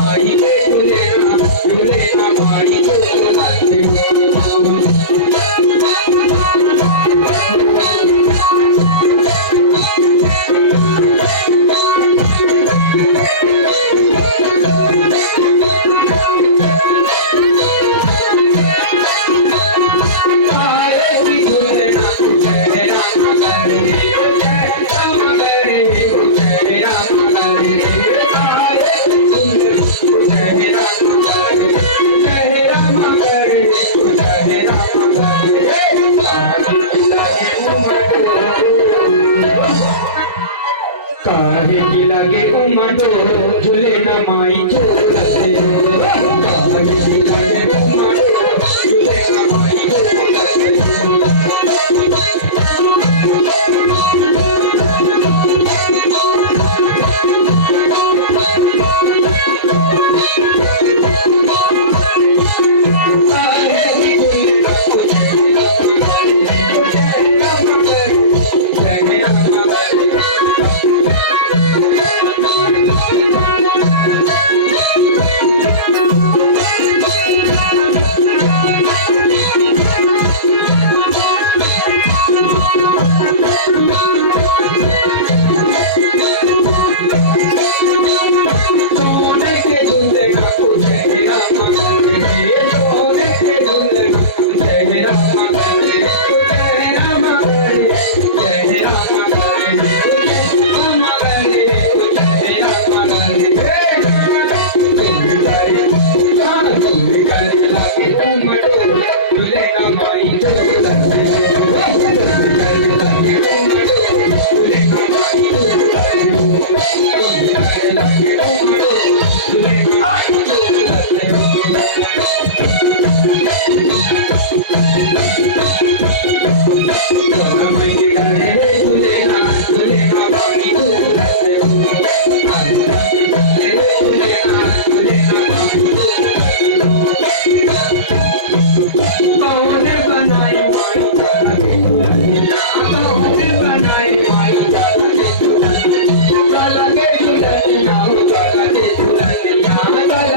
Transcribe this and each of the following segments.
माई के झूले ना माई झूलते काहे की लगे उमटो झूले न माई झूलते हो काहे की लगे उमटो झूले न माई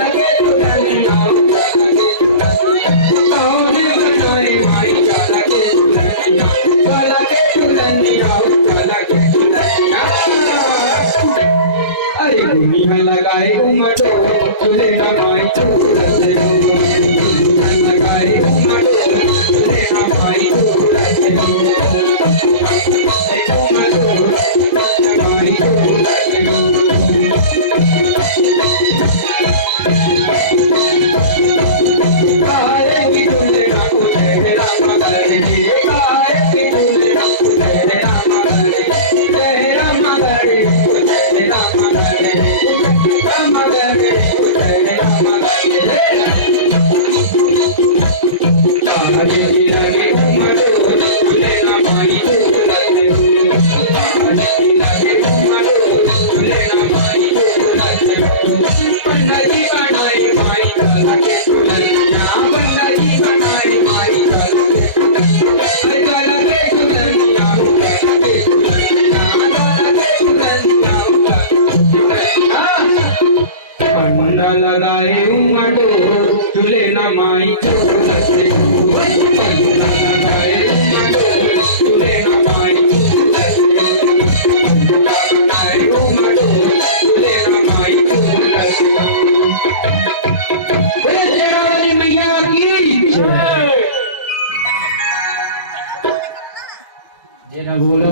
झूलते लगाए उमटो झूले न माई झूलते लगाए उमटो झूले न माई झूलते लगाए उमटो झूले न माई झूलते लगाए उमटो झूले न माई लगाए उमटो झूले न माई झूलते बोले शेरावाली मैया की जय बोलो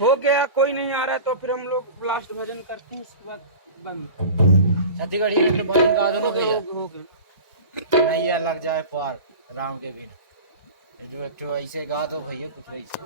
हो गया, कोई नहीं आ रहा है तो फिर हम लोग लास्ट भजन करते हैं, इसके बाद बंद। छत्तीसगढ़ में भजन गा दो हो गया नहीं लग जाए पार राम के भी जो ऐसे गा दो भैया कुछ ऐसे